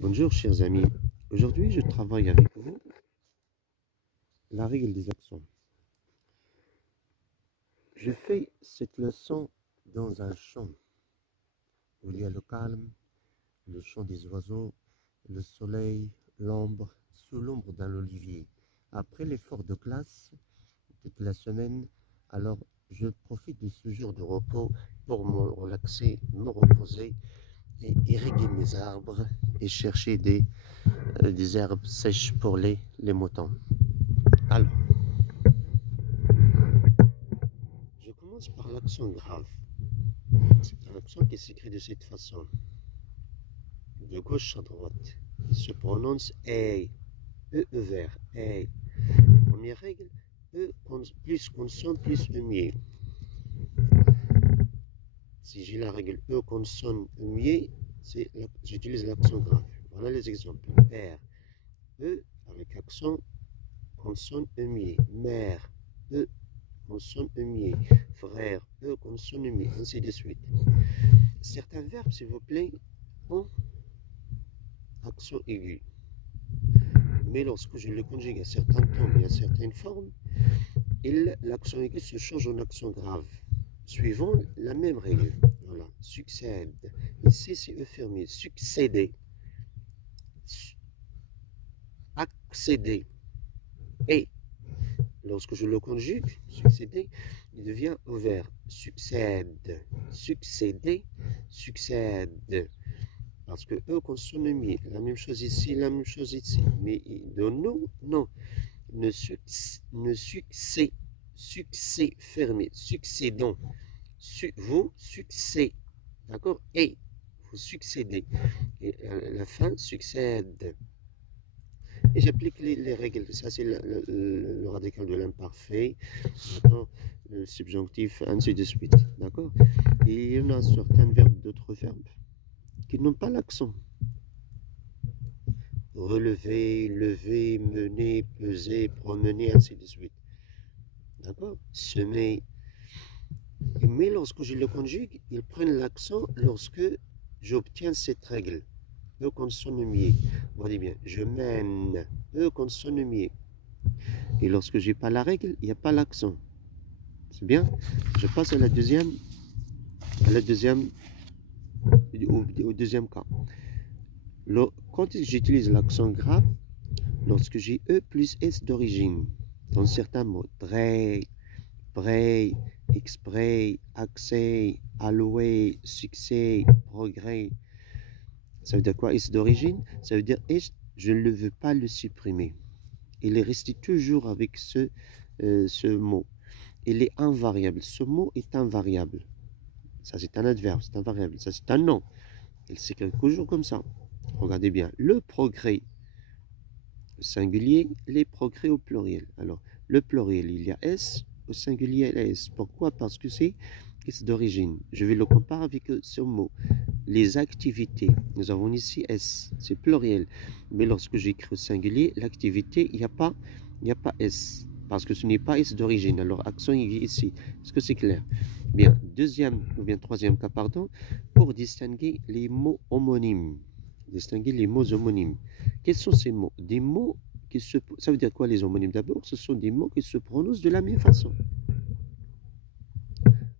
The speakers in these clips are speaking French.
Bonjour chers amis, aujourd'hui je travaille avec vous la règle des accents. Je fais cette leçon dans un champ où il y a le calme, le chant des oiseaux, le soleil, l'ombre, sous l'ombre d'un olivier. Après l'effort de classe toute la semaine, alors je profite de ce jour de repos pour me relaxer, me reposer et irriguer mes arbres et chercher des herbes sèches pour les moutons. Alors, je commence par l'accent grave. C'est un accent qui s'écrit de cette façon, de gauche à droite. Il se prononce E, E vert, E. Première règle, E plus consonne plus muet. Si j'ai la règle E consonne muet, j'utilise l'accent grave. Voilà les exemples. R, E avec accent consonne muet. Mère, E consonne muet. Frère, E consonne muet, ainsi de suite. Certains verbes, s'il vous plaît, ont accent aigu. Mais lorsque je le conjugue à certains temps et à certaines formes, l'accent aigu se change en accent grave, suivant la même règle. Voilà, succède. Ici, c'est E fermé. Succéder. Accéder. Et lorsque je le conjugue, succéder, il devient ouvert. Succède. Succéder. Succède. Parce que E consonne muet. La même chose ici, la même chose ici. Mais de nous, non. Succès fermé. Succédons. Vous succès. D'accord? Et vous succédez. Et à la fin, succède. Et j'applique les règles. Ça, c'est le radical de l'imparfait. D'accord? Le subjonctif, ainsi de suite. D'accord? Et il y en a certains verbes, d'autres verbes qui n'ont pas l'accent. Relever, lever, mener, peser, promener, ainsi de suite. D'accord? Semer. Mais lorsque je le conjugue, ils prennent l'accent lorsque j'obtiens cette règle. E consonne muet. Voyez bien, je mène. E consonne muet. Et lorsque j'ai pas la règle, il n'y a pas l'accent. C'est bien? Je passe à au deuxième cas. Quand j'utilise l'accent grave, lorsque j'ai E plus S d'origine, dans certains mots, trait, prêt, exprès, accès, alloué, succès, progrès, ça veut dire quoi? S d'origine, ça veut dire S, je ne veux pas le supprimer. Il est resté toujours avec ce mot. Il est invariable. Ce mot est invariable. Ça, c'est un adverbe, c'est invariable. Ça, c'est un nom. Il s'écrit toujours comme ça. Regardez bien. Le progrès au singulier, les progrès au pluriel. Alors, le pluriel, il y a S, au singulier, S. Pourquoi? Parce que c'est S d'origine. Je vais le comparer avec ce mot. Les activités. Nous avons ici S, c'est pluriel. Mais lorsque j'écris au singulier, l'activité, il n'y a pas S. Parce que ce n'est pas S d'origine. Alors, accent ici. Est-ce que c'est clair? Bien, troisième cas, pardon, pour distinguer les mots homonymes. Distinguer les mots homonymes. Quels sont ces mots? Des mots qui se... Ça veut dire quoi les homonymes? D'abord, ce sont des mots qui se prononcent de la même façon.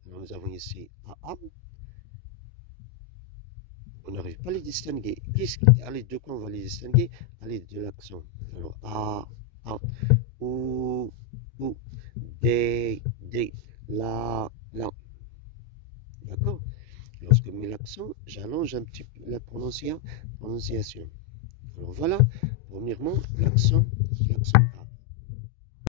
Alors, nous avons ici AA. On n'arrive pas à les distinguer. Allez, de quoi on va les distinguer? Allez, de l'accent. Alors, A, ou, des, la. D'accord? Lorsque je mets l'accent, j'allonge un petit peu la prononciation. Alors voilà, premièrement, l'accent grave.